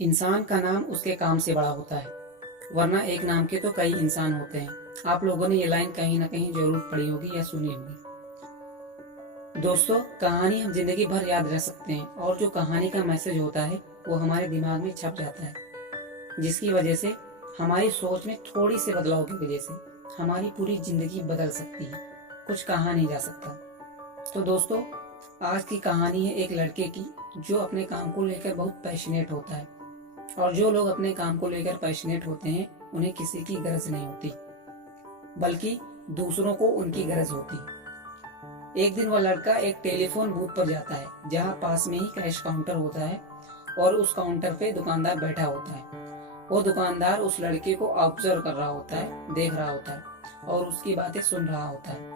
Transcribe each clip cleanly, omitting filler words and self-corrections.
इंसान का नाम उसके काम से बड़ा होता है, वरना एक नाम के तो कई इंसान होते हैं। आप लोगों ने ये लाइन कहीं ना कहीं जरूर पढ़ी होगी या सुनी होगी। दोस्तों, कहानी हम जिंदगी भर याद रह सकते हैं और जो कहानी का मैसेज होता है वो हमारे दिमाग में छप जाता है, जिसकी वजह से हमारी सोच में थोड़ी सी बदलाव की वजह से हमारी पूरी जिंदगी बदल सकती है। कुछ कहा नहीं जा सकता। तो दोस्तों, आज की कहानी है एक लड़के की जो अपने काम को लेकर बहुत पैशनेट होता है। और जो लोग अपने काम को लेकर पैशनेट होते हैं उन्हें किसी की गरज नहीं होती, बल्कि दूसरों को उनकी गरज होती है। एक दिन वह लड़का एक टेलीफोन बूथ पर जाता है जहां पास में ही कैश काउंटर होता है और उस काउंटर पे दुकानदार बैठा होता है। वो दुकानदार उस लड़के को ऑब्जर्व कर रहा होता है, देख रहा होता है और उसकी बातें सुन रहा होता है।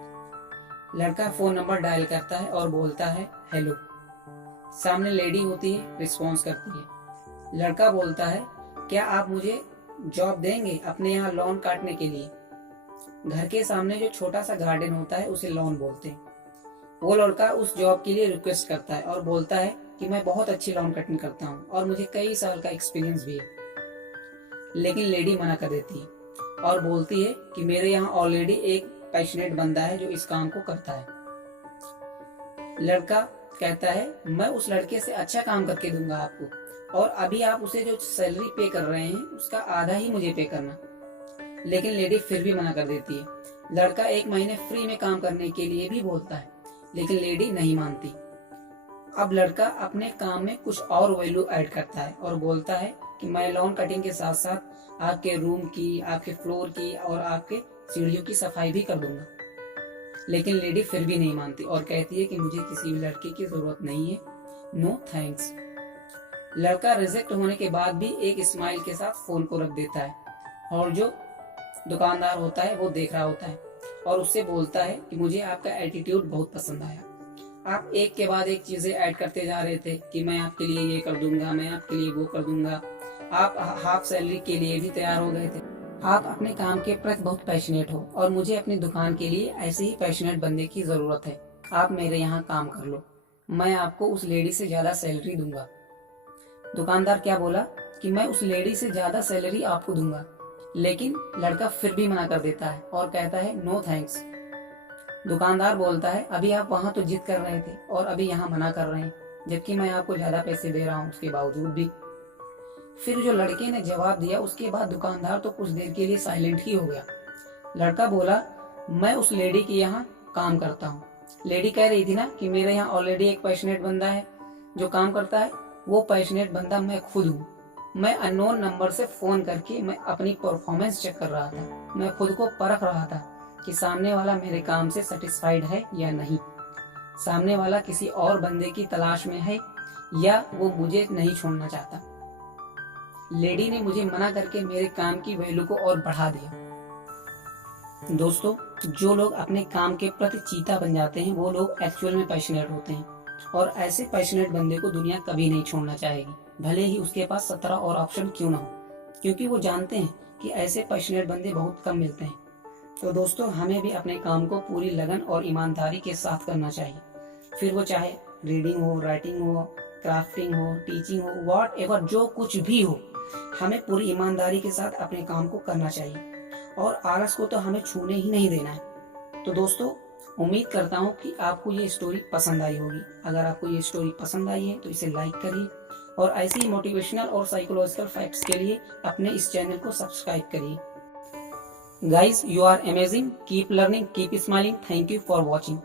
लड़का फोन नंबर डायल करता है और बोलता है हेलो। सामने लेडी होती है, रिस्पॉन्स करती है। लड़का बोलता है, क्या आप मुझे जॉब देंगे अपने यहाँ लॉन काटने के लिए? घर के सामने जो छोटा सा गार्डन होता है उसे लॉन बोलते हैं। वो लड़का उस जॉब के लिए रिक्वेस्ट करता है और बोलता है कि मैं बहुत अच्छी लॉन कटिंग करता हूँ और मुझे कई साल का एक्सपीरियंस भी है। लेकिन लेडी मना कर देती है और बोलती है कि मेरे यहाँ ऑलरेडी एक पैशनेट बंदा है जो इस काम को करता है। लड़का कहता है, मैं उस लड़के से अच्छा काम करके दूंगा आपको, और अभी आप उसे जो सैलरी पे कर रहे हैं उसका आधा ही मुझे पे करना। लेकिन लेडी फिर भी मना कर देती है। लड़का 1 महीने फ्री में काम करने के लिए भी बोलता है, लेकिन लेडी नहीं मानती। अब लड़का अपने काम में कुछ और वैल्यू ऐड करता है और बोलता है कि मैं लॉन कटिंग के साथ साथ आपके रूम की, आपके फ्लोर की और आपके सीढ़ियों की सफाई भी कर दूंगा। लेकिन लेडी फिर भी नहीं मानती और कहती है कि मुझे किसी भी लड़के की जरूरत नहीं है, नो थैंक्स। लड़का रिजेक्ट होने के बाद भी एक स्माइल के साथ फोन को रख देता है और जो दुकानदार होता है वो देख रहा होता है और उससे बोलता है कि मुझे आपका एटीट्यूड बहुत पसंद आया। आप एक के बाद एक चीजें ऐड करते जा रहे थे कि मैं आपके लिए ये कर दूंगा, मैं आपके लिए वो कर दूंगा। आप हाफ सैलरी के लिए भी तैयार हो गए थे। आप अपने काम के प्रति बहुत पैशनेट हो और मुझे अपनी दुकान के लिए ऐसे ही पैशनेट बंदे की जरूरत है। आप मेरे यहाँ काम कर लो, मैं आपको उस लेडी से ज्यादा सैलरी दूंगा। दुकानदार क्या बोला कि मैं उस लेडी से ज्यादा सैलरी आपको दूंगा। लेकिन लड़का फिर भी मना कर देता है और कहता है नो थैंक्स। दुकानदार बोलता है, अभी आप वहां तो जिद कर रहे थे और अभी यहाँ मना कर रहे हैं, जबकि मैं आपको ज्यादा पैसे दे रहा हूँ उसके बावजूद भी। फिर जो लड़के ने जवाब दिया उसके बाद दुकानदार तो कुछ देर के लिए साइलेंट ही हो गया। लड़का बोला, मैं उस लेडी के यहाँ काम करता हूँ। लेडी कह रही थी ना कि मेरे यहाँ ऑलरेडी एक पैशनेट बंदा है जो काम करता है। वो पैशनेट बंदा मैं खुद हूँ। मैं अननोन नंबर से फोन करके मैं अपनी परफॉर्मेंस चेक कर रहा था। मैं खुद को परख रहा था कि सामने वाला मेरे काम से सेटिस्फाइड है या नहीं, सामने वाला किसी और बंदे की तलाश में है या वो मुझे नहीं छोड़ना चाहता। लेडी ने मुझे मना करके मेरे काम की वैल्यू को और बढ़ा दिया। दोस्तों, जो लोग अपने काम के प्रति चीता बन जाते हैं वो लोग एक्चुअल में पैशनेट होते हैं, और ऐसे पैशनेट बंदे को दुनिया कभी नहीं छोड़ना चाहेगी, भले ही उसके पास 17 और ऑप्शन क्यों ना हो, क्योंकि वो जानते हैं कि ऐसे पैशनेट बंदे बहुत कम मिलते हैं। तो दोस्तों, हमें भी अपने काम को पूरी लगन और ईमानदारी के साथ करना चाहिए, फिर वो चाहे रीडिंग हो, राइटिंग हो, क्राफ्टिंग हो, टीचिंग हो, वॉट एवर, जो कुछ भी हो, हमें पूरी ईमानदारी के साथ अपने काम को करना चाहिए और आलस को तो हमें छूने ही नहीं देना है। तो दोस्तों, उम्मीद करता हूँ कि आपको ये स्टोरी पसंद आई होगी। अगर आपको ये स्टोरी पसंद आई है तो इसे लाइक करिए और ऐसी ही मोटिवेशनल और साइकोलॉजिकल फैक्ट्स के लिए अपने इस चैनल को सब्सक्राइब करिए। Guys, you are amazing, keep learning, keep smiling. Thank you for watching.